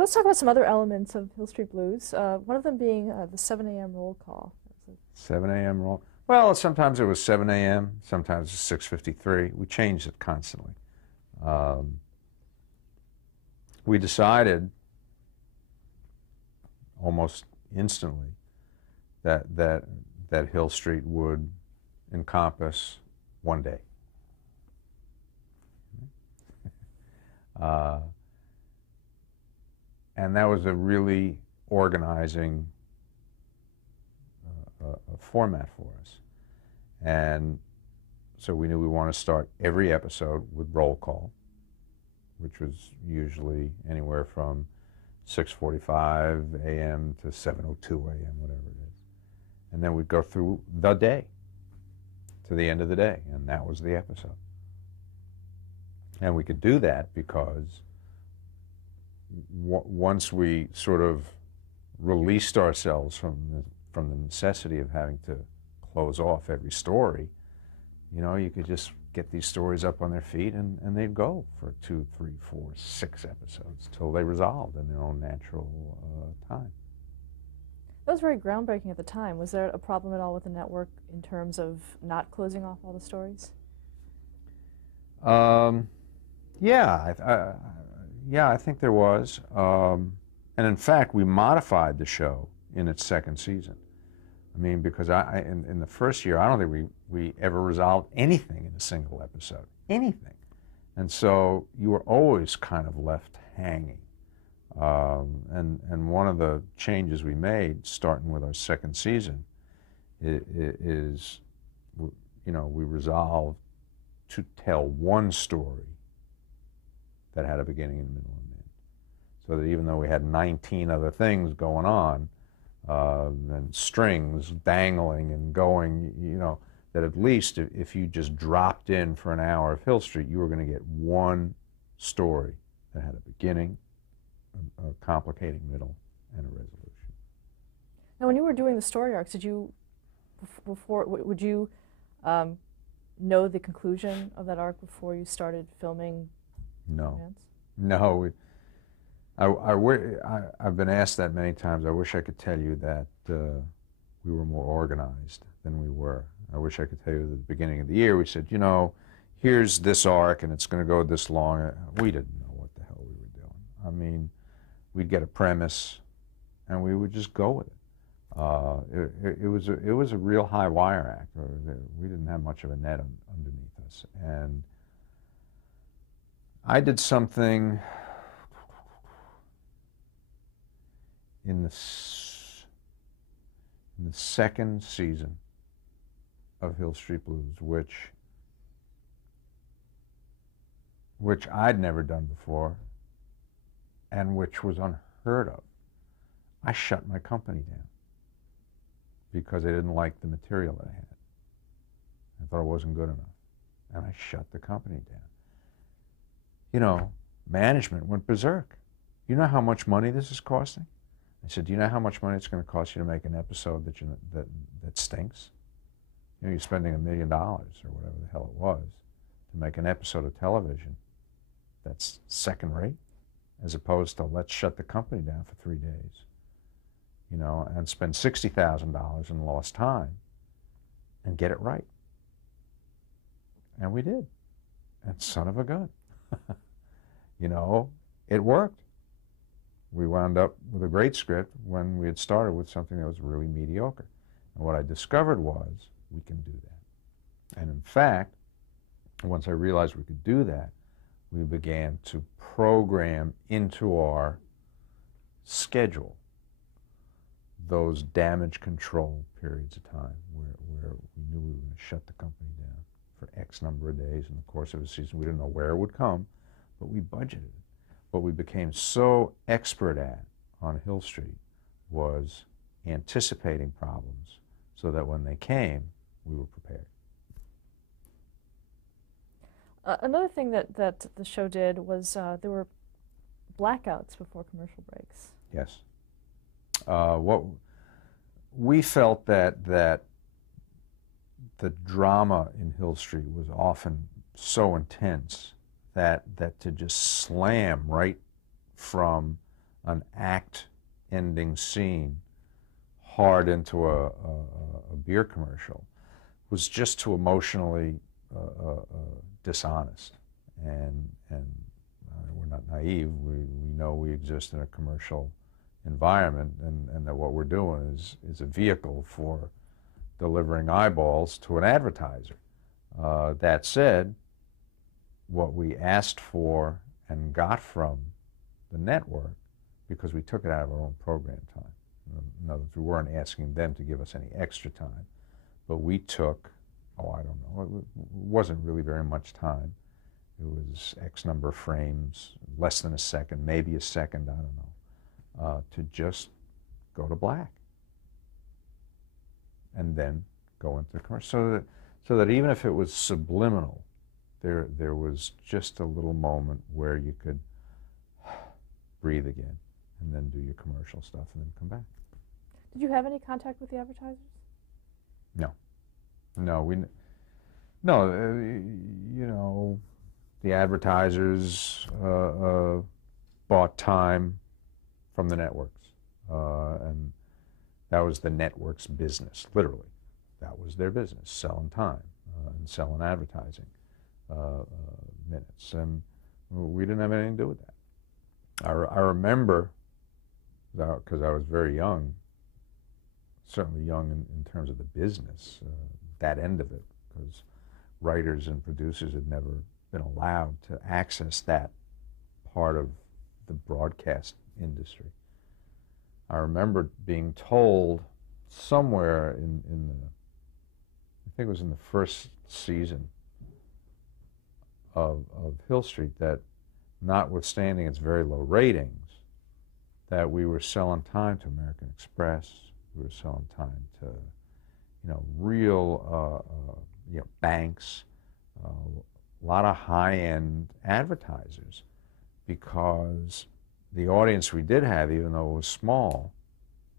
Let's talk about some other elements of Hill Street Blues. One of them being the 7 a.m. roll call. 7 a.m. roll. Well, sometimes it was 7 a.m., sometimes it was 6:53. We changed it constantly. We decided almost instantly that Hill Street would encompass one day. And that was a really organizing format for us. And so we knew we wanted to start every episode with roll call, which was usually anywhere from 6:45 a.m. to 7:02 a.m., whatever it is. And then we'd go through the day to the end of the day, and that was the episode. And we could do that because once we sort of released ourselves from the necessity of having to close off every story, you know, you could just get these stories up on their feet and they'd go for 2, 3, 4, 6 episodes till they resolved in their own natural time. That was very groundbreaking at the time. Was there a problem at all with the network in terms of not closing off all the stories? Yeah, I think there was. And in fact, we modified the show in its second season. I mean, because in the first year, I don't think we ever resolved anything in a single episode, anything. And so you were always kind of left hanging. And one of the changes we made, starting with our second season, is, you know, we resolved to tell one story that had a beginning and middle and end. So that even though we had 19 other things going on, and strings dangling and going, you know, that at least if you just dropped in for an hour of Hill Street, you were going to get one story that had a beginning, a complicating middle, and a resolution. Now, when you were doing the story arcs, did you, would you know the conclusion of that arc before you started filming? No. No. I've been asked that many times. I wish I could tell you that we were more organized than we were. I wish I could tell you that at the beginning of the year we said, you know, here's this arc and it's going to go this long. We didn't know what the hell we were doing. I mean, we'd get a premise and we would just go with it. It was a real high wire act. We didn't have much of a net underneath us. And I did something in the second season of Hill Street Blues, which I'd never done before, and which was unheard of. I shut my company down because I didn't like the material that I had. I thought it wasn't good enough, and I shut the company down. You know, management went berserk. You know how much money this is costing? I said, do you know how much money it's going to cost you to make an episode that stinks? You know, you're spending $1 million or whatever the hell it was to make an episode of television that's second rate, as opposed to let's shut the company down for 3 days, you know, and spend $60,000 in lost time and get it right. And we did. And son of a gun. You know, it worked. We wound up with a great script when we had started with something that was really mediocre. And what I discovered was we can do that. And in fact, once I realized we could do that, we began to program into our schedule those damage control periods of time where we knew we were going to shut the company down for X number of days in the course of a season. We didn't know where it would come, but we budgeted it. What we became so expert at on Hill Street was anticipating problems so that when they came, we were prepared. Another thing that the show did was there were blackouts before commercial breaks. Yes. What we felt that the drama in Hill Street was often so intense that to just slam right from an act-ending scene hard into a beer commercial was just too emotionally dishonest. And we're not naive. We know we exist in a commercial environment, and that what we're doing is a vehicle for delivering eyeballs to an advertiser. That said, what we asked for and got from the network, because we took it out of our own program time. In other words, we weren't asking them to give us any extra time, but we took, oh, I don't know, it wasn't really very much time. It was X number of frames, less than a second, maybe a second, I don't know, to just go to black and then go into the commercial. So that even if it was subliminal, there was just a little moment where you could breathe again and then do your commercial stuff and then come back. Did you have any contact with the advertisers? No. No, you know, the advertisers bought time from the networks, and that was the network's business, literally. That was their business, selling time and selling advertising minutes, and we didn't have anything to do with that. I remember, because I was very young, certainly young in terms of the business, that end of it, because writers and producers had never been allowed to access that part of the broadcast industry. I remember being told somewhere in the, I think it was in the first season of Hill Street, that notwithstanding its very low ratings, that we were selling time to American Express, we were selling time to, you know, real, you know, banks, a lot of high-end advertisers, because the audience we did have, even though it was small,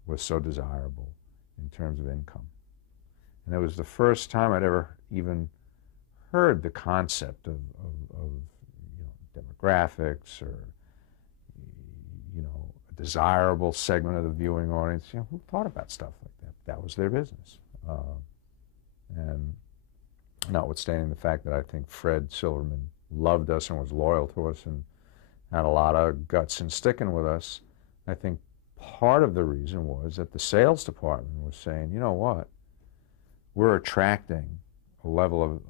was so desirable in terms of income. And it was the first time I'd ever even heard the concept of you know, demographics, or, you know, a desirable segment of the viewing audience. You know, who thought about stuff like that? That was their business. And notwithstanding the fact that I think Fred Silverman loved us and was loyal to us and had a lot of guts in sticking with us, I think part of the reason was that the sales department was saying, you know what, we're attracting a level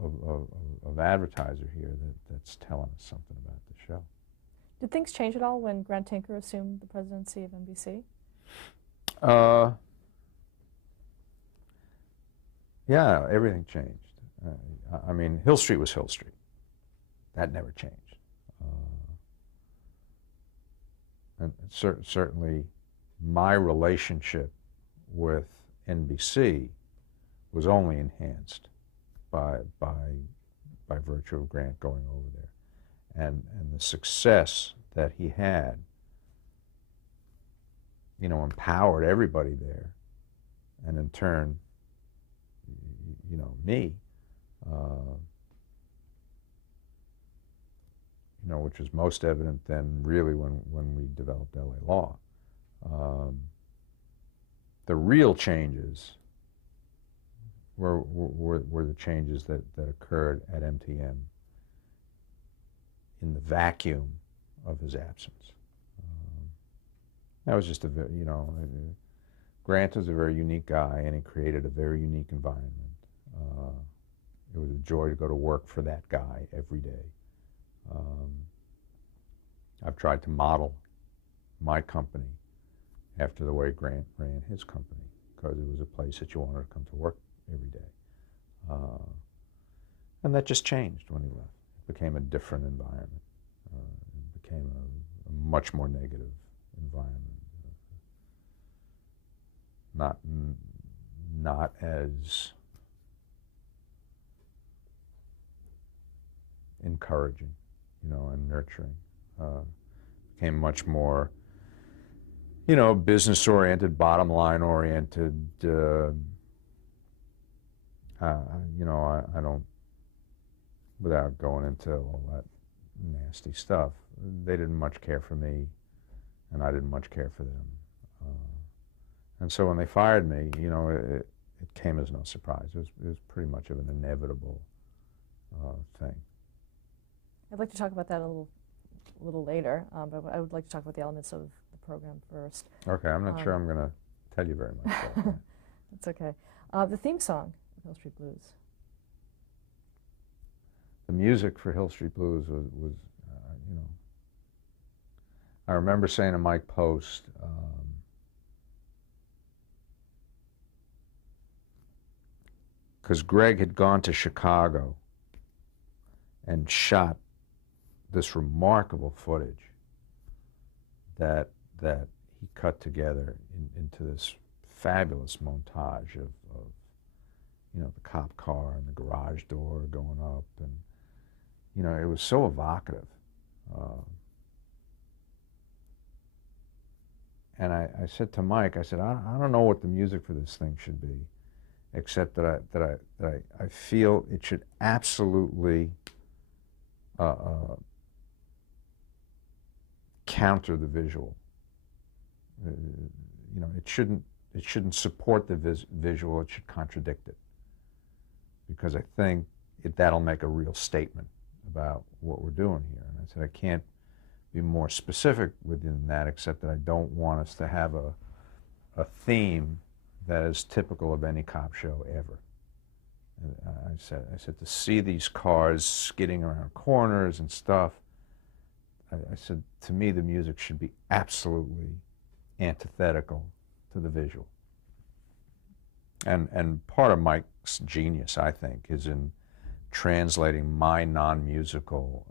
of advertiser here that's telling us something about the show. Did things change at all when Grant Tinker assumed the presidency of NBC? Yeah, everything changed. I mean, Hill Street was Hill Street. That never changed. And certainly my relationship with NBC was only enhanced by virtue of Grant going over there, and the success that he had, you know, empowered everybody there, and in turn, you know, me, you know, which was most evident then really when we developed LA Law. The real changes were the changes that occurred at MTM in the vacuum of his absence. That was just you know, Grant was a very unique guy, and he created a very unique environment. It was a joy to go to work for that guy every day. I've tried to model my company after the way Grant ran his company, because it was a place that you wanted to come to work every day. And that just changed when he left. It became a different environment. It became a much more negative environment. Not as encouraging, you know, and nurturing. Became much more, you know, business-oriented, bottom-line-oriented. You know, I don't, without going into all that nasty stuff, they didn't much care for me and I didn't much care for them. And so when they fired me, you know, it came as no surprise. It was pretty much of an inevitable thing. I'd like to talk about that a little later, but I would like to talk about the elements of the program first. Okay, I'm not sure I'm going to tell you very much about that. That's okay. The theme song of Hill Street Blues. The music for Hill Street Blues was you know, I remember saying to Mike Post, because Greg had gone to Chicago and shot this remarkable footage that he cut together into this fabulous montage of you know, the cop car and the garage door going up, and you know, it was so evocative. And I said to Mike, I said, I don't know what the music for this thing should be, except that I feel it should absolutely counter the visual. You know, it shouldn't support the visual. It should contradict it, because I think that'll make a real statement about what we're doing here. And I said, I can't be more specific within that, except that I don't want us to have a theme that is typical of any cop show ever. And I said to see these cars skidding around corners and stuff, I said, to me, the music should be absolutely antithetical to the visual. And part of Mike's genius, I think, is in translating my non-musical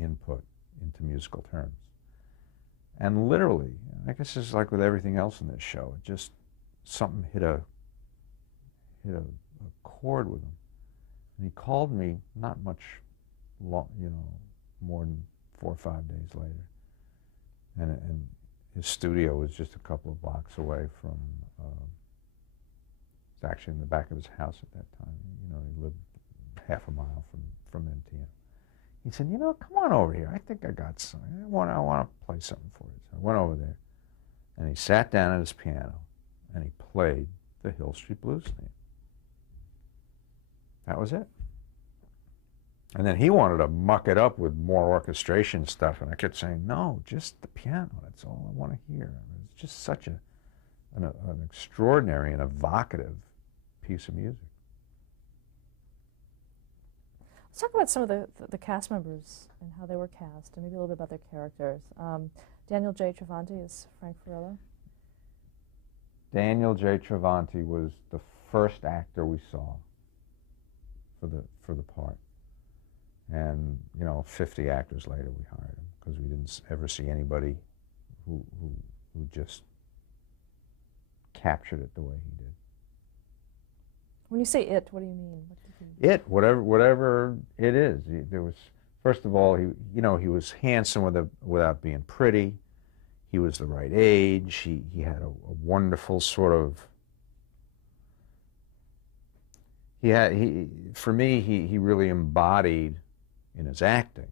input into musical terms. And literally, I guess it's like with everything else in this show, it just, something hit a chord with him. And he called me not much long, you know, more than 4 or 5 days later. And his studio was just a couple of blocks away from, it's actually in the back of his house at that time. You know, he lived half a mile from MTM. He said, you know, come on over here. I think I got something. I want to play something for you. So I went over there, and he sat down at his piano, and he played the Hill Street Blues theme. That was it. And then he wanted to muck it up with more orchestration stuff, and I kept saying, no, just the piano. That's all I want to hear. It's just such an extraordinary and evocative piece of music. Let's talk about some of the cast members and how they were cast, and maybe a little bit about their characters. Daniel J. Travanti is Frank Furillo. Daniel J. Travanti was the first actor we saw for the part. And, you know, 50 actors later we hired him, because we didn't ever see anybody who just captured it the way he did. When you say it, what do you mean? What did It, whatever it is. There was, first of all, he was handsome without being pretty. He was the right age. He had a wonderful sort of, for me, he really embodied in his acting,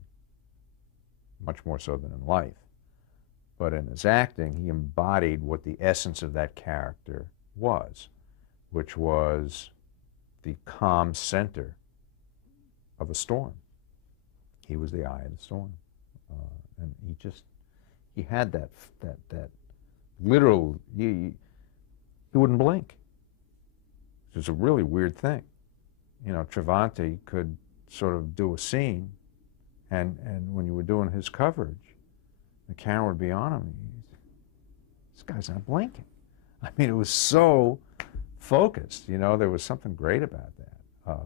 much more so than in life. But in his acting, he embodied what the essence of that character was, which was the calm center of a storm. He was the eye of the storm. And he had that literal, he wouldn't blink. It was a really weird thing. You know, Travanti could sort of do a scene, and when you were doing his coverage, the camera would be on him. This guy's not blinking. I mean, it was so focused. You know, there was something great about that.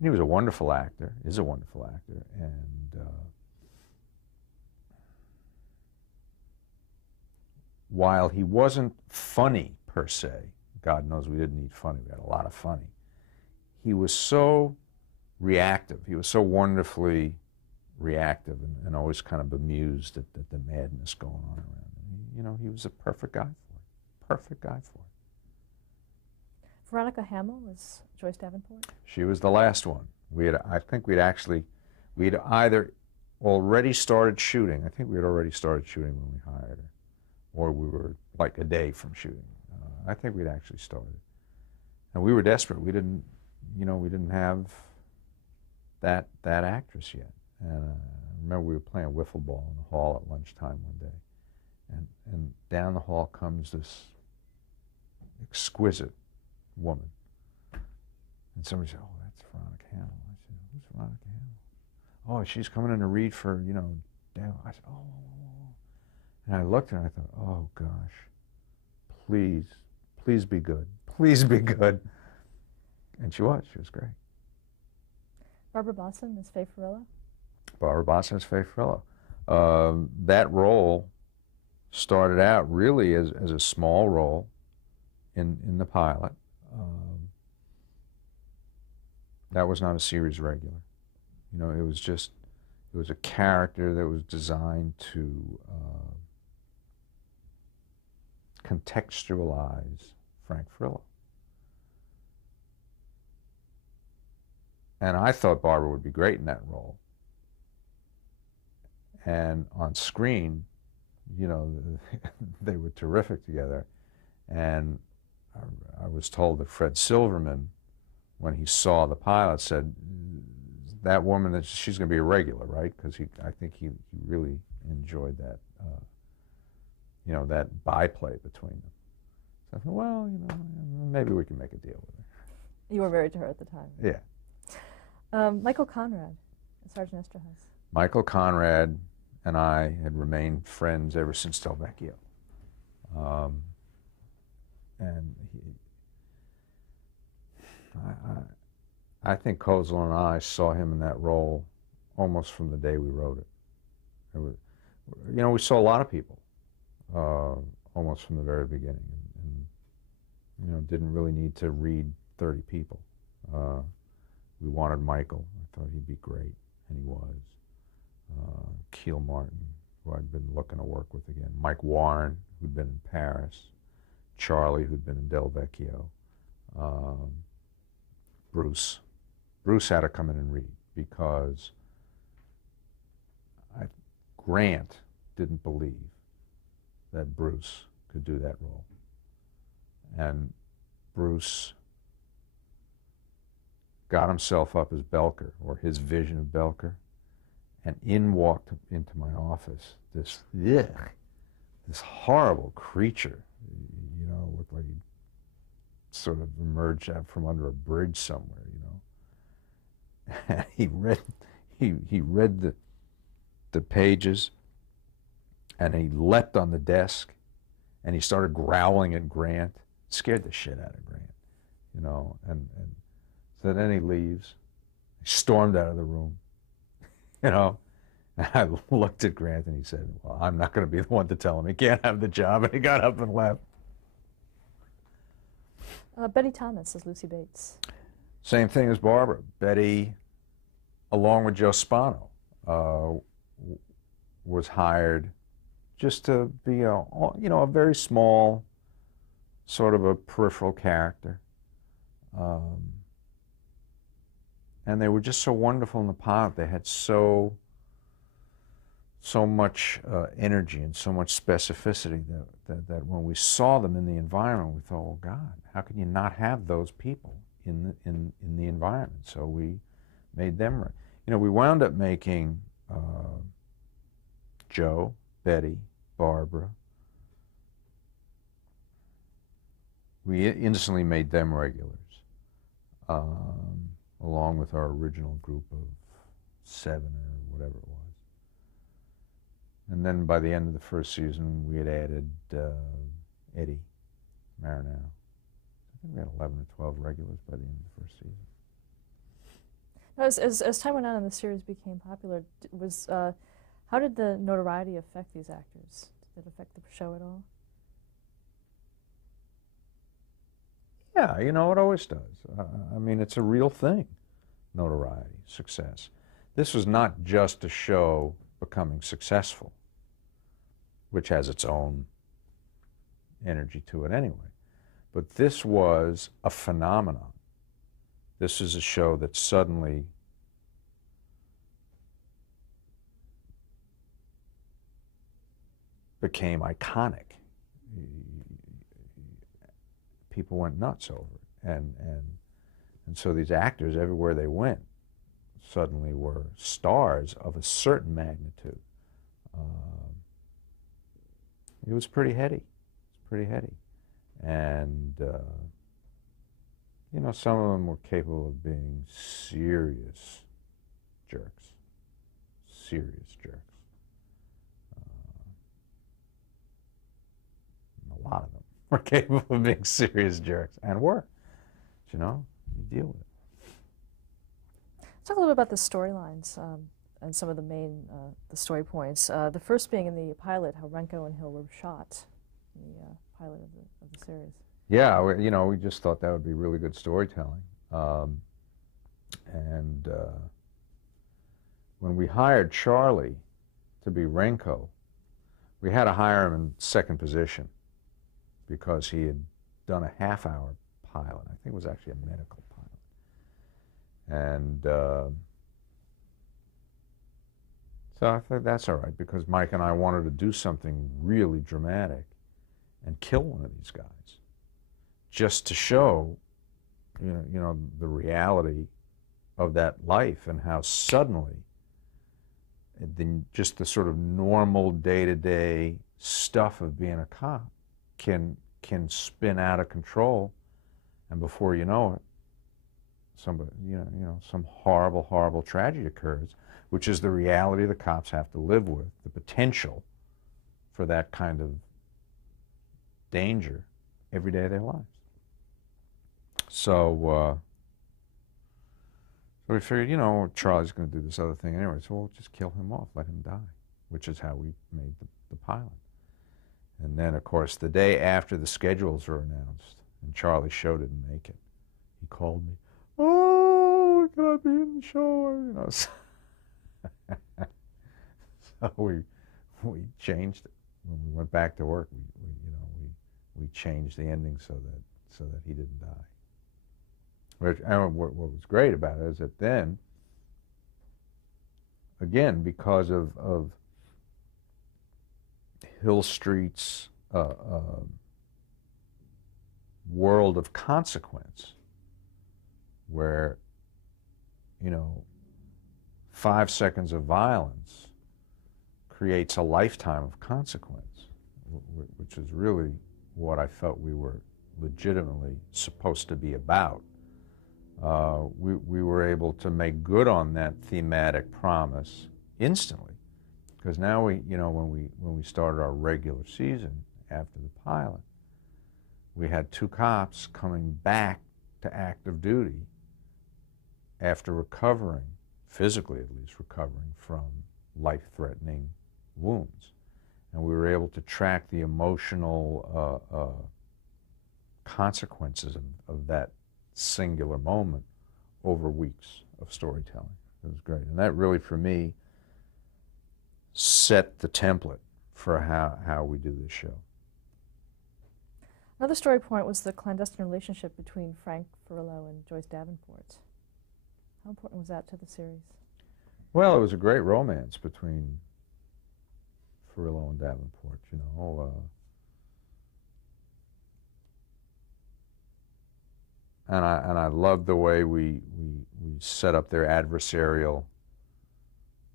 He was a wonderful actor, is a wonderful actor, and while he wasn't funny per se, God knows we didn't need funny, we had a lot of funny, he was so reactive. He was so wonderfully reactive and always kind of bemused at the madness going on around him. You know, he was a perfect guy for it. Perfect guy for it. Veronica Hamill was Joyce Davenport? She was the last one. I think we'd either already started shooting. I think we had already started shooting when we hired her, or we were like a day from shooting. I think we'd actually started, and we were desperate. We didn't, we didn't have that actress yet. And I remember we were playing wiffle ball in the hall at lunchtime one day, and down the hall comes this exquisite woman, and somebody said, "Oh, that's Veronica Hamill." I said, "Who's Veronica Hamill?" "Oh, she's coming in to read for, Dan." I said, "Oh." And I looked at her and I thought, "Oh gosh, please, please be good. Please be good." And she was. She was great. Barbara Boston as Faye Farilla? Barbara Boston as Faye Farilla. That role started out really as a small role in the pilot. That was not a series regular. It was a character that was designed to contextualize Frank Frillo. And I thought Barbara would be great in that role. And on screen, they were terrific together. And I was told that Fred Silverman, when he saw the pilot, said, "That woman, she's going to be a regular, right?" Because I think he really enjoyed that, that byplay between them. So I thought, well, maybe we can make a deal with her. You were married to her at the time. Yeah. Michael Conrad, Sergeant Esterhazy. Michael Conrad and I had remained friends ever since Del Vecchio. And I think Kozol and I saw him in that role almost from the day we wrote it. We saw a lot of people almost from the very beginning, and didn't really need to read 30 people. We wanted Michael. I thought he'd be great, and he was. Keel Martin, who I'd been looking to work with again. Mike Warren, who'd been in Paris. Charlie, who'd been in Del Vecchio. Bruce. Bruce had to come in and read because Grant didn't believe that Bruce could do that role. And Bruce got himself up as Belker, or his vision of Belker, and in walked into my office this horrible creature, looked like he sort of emerged out from under a bridge somewhere, And he read the pages, and he leapt on the desk, and he started growling at Grant. Scared the shit out of Grant, and so then he leaves. He stormed out of the room, And I looked at Grant and he said, "Well, I'm not going to be the one to tell him he can't have the job," and he got up and left. Betty Thomas as Lucy Bates. Same thing as Barbara. Betty, along with Joe Spano, was hired just to be a very small, sort of a peripheral character. And they were just so wonderful in the pilot. They had so much energy and so much specificity that when we saw them in the environment, we thought, "Oh God, how can you not have those people in the environment?" So we made them. We wound up making Joe, Betty, Barbara. We instantly made them regulars, along with our original group of 7 or whatever it was. And then by the end of the first season, we had added Eddie Marinau. I think we had 11 or 12 regulars by the end of the first season. Now, as time went on and the series became popular, how did the notoriety affect these actors? Did it affect the show at all? Yeah, it always does. I mean, it's a real thing, notoriety, success. This was not just a show becoming successful, which has its own energy to it anyway. But this was a phenomenon. This is a show that suddenly became iconic. People went nuts over it, and so these actors, everywhere they went, suddenly were stars of a certain magnitude. It was pretty heady. It was pretty heady, and you know, some of them were capable of being serious jerks, serious jerks. A lot of them were capable of being serious jerks, and were. You know, you deal with it. Let's talk a little bit about the storylines and some of the main the story points. The first being in the pilot, how Renko and Hill were shot in the pilot of the series. Yeah, you know, we just thought that would be really good storytelling. And when we hired Charlie to be Renko, we had to hire him in second position because he had done a half-hour pilot. I think it was actually a medical pilot. And so I thought that's all right, because Mike and I wanted to do something really dramatic and kill one of these guys, just to show, you know, the reality of that life and how suddenly just the sort of normal day-to-day stuff of being a cop can spin out of control, and before you know it, somebody, some horrible, horrible tragedy occurs, which is the reality the cops have to live with, the potential for that kind of danger every day of their lives. So, so we figured, you know, Charlie's going to do this other thing anyway, so we'll just kill him off, let him die, which is how we made the pilot. And then, of course, the day after the schedules were announced, and Charlie show didn't make it, he called me, "Oh, can I be in the show?" You know, so we changed it. When we went back to work, we changed the ending so that he didn't die. And what was great about it is that then, again, because of Hill Street's world of consequence, where, you know, 5 seconds of violence creates a lifetime of consequence, which is really what I felt we were legitimately supposed to be about. We were able to make good on that thematic promise instantly, because now when we started our regular season after the pilot, we had 2 cops coming back to active duty after recovering, physically at least recovering, from life-threatening wounds, and we were able to track the emotional consequences of that singular moment over weeks of storytelling. It was great, and that really, for me, set the template for how we do this show. Another story point was the clandestine relationship between Frank Furillo and Joyce Davenport. How important was that to the series? Well, it was a great romance between Furillo and Davenport, you know. And I loved the way we set up their adversarial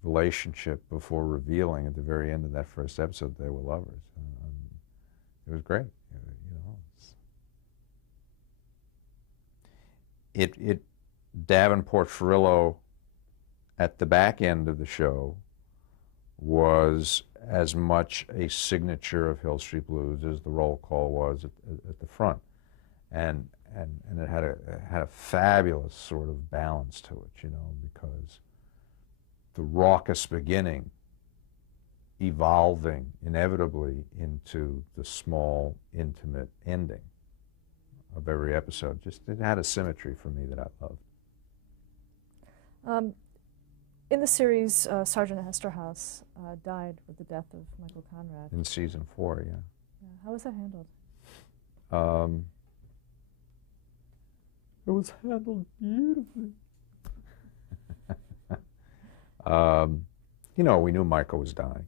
relationship before revealing at the very end of that first episode they were lovers. It was great, you know. Davenport Furillo at the back end of the show was as much a signature of Hill Street Blues as the roll call was at the front, and it had a fabulous sort of balance to it, you know, because the raucous beginning evolving inevitably into the small, intimate ending of every episode. Just, it had a symmetry for me that I loved. In the series, Sergeant Esterhaus died with the death of Michael Conrad. In season 4, yeah. How was that handled? It was handled beautifully. You know, we knew Michael was dying,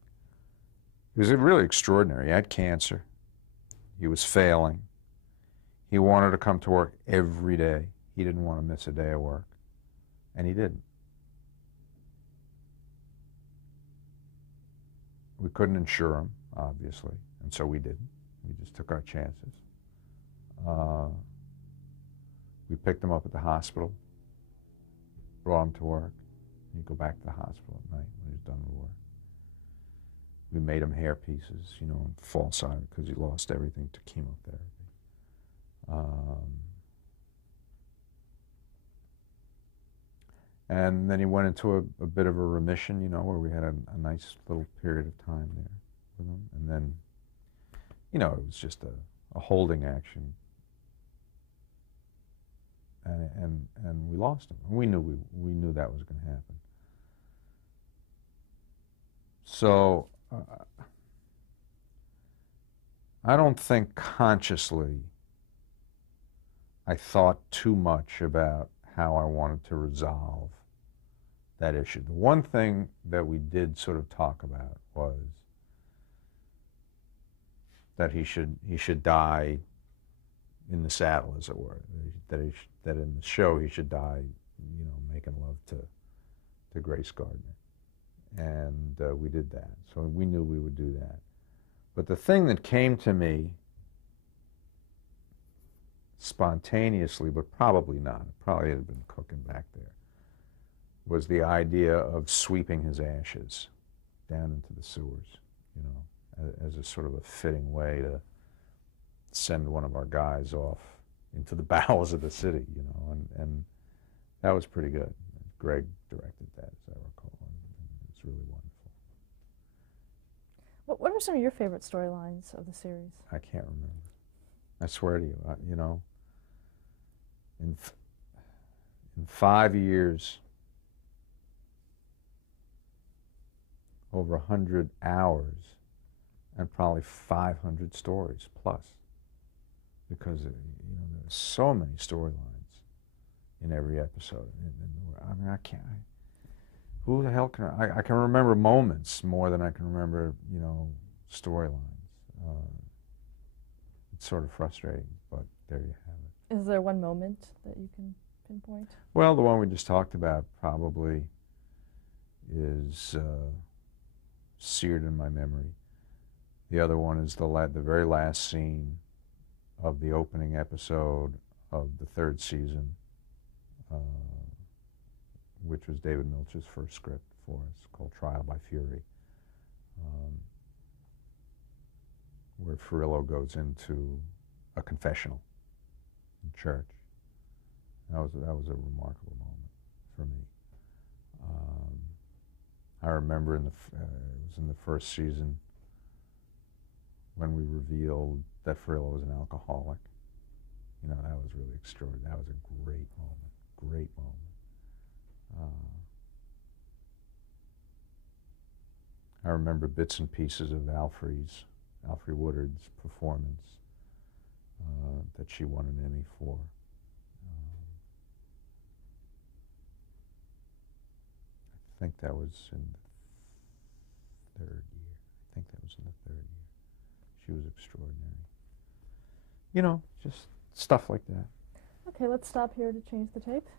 It was really extraordinary. He had cancer. He was failing. He wanted to come to work every day. He didn't want to miss a day of work, and he didn't. We couldn't insure him, obviously, and so we didn't. We just took our chances. Uh, we picked him up at the hospital, brought him to work. He'd go back to the hospital at night when he was done with work. We made him hair pieces, you know, and false eye because he lost everything to chemotherapy. And then he went into a bit of a remission, you know, where we had a nice little period of time there with him. And then, you know, it was just a holding action. And we lost him. We knew that was going to happen. So I don't think consciously I thought too much about how I wanted to resolve that issue. The one thing that we did sort of talk about was that he should die in the saddle, as it were. That in the show he should die, you know, making love to Grace Gardner, and we did that. So we knew we would do that. But the thing that came to me spontaneously, but probably not, it probably had been cooking back there, was the idea of sweeping his ashes down into the sewers, you know, as a sort of a fitting way to send one of our guys off into the bowels of the city, you know, and that was pretty good. Greg directed that, as I recall, and it was really wonderful. What are some of your favorite storylines of the series? I can't remember. I swear to you, you know, in 5 years, over 100 hours, and probably 500 stories plus, because you know there's so many storylines in every episode. I mean, I can't. Who the hell can I can remember moments more than I can remember, you know, storylines. It's sort of frustrating, but there you have it. Is there one moment that you can pinpoint? Well, the one we just talked about probably is seared in my memory. The other one is the very last scene of the opening episode of the third season, which was David Milch's first script for us, called Trial by Fury, where Furillo goes into a confessional in church. That was a remarkable moment for me. I remember it was in the first season when we revealed that Furillo was an alcoholic. You know, that was really extraordinary. That was a great moment. I remember bits and pieces of Alfre Woodard's performance that she won an Emmy for. I think that was in the third year. She was extraordinary. You know, just stuff like that. Okay, let's stop here to change the tape.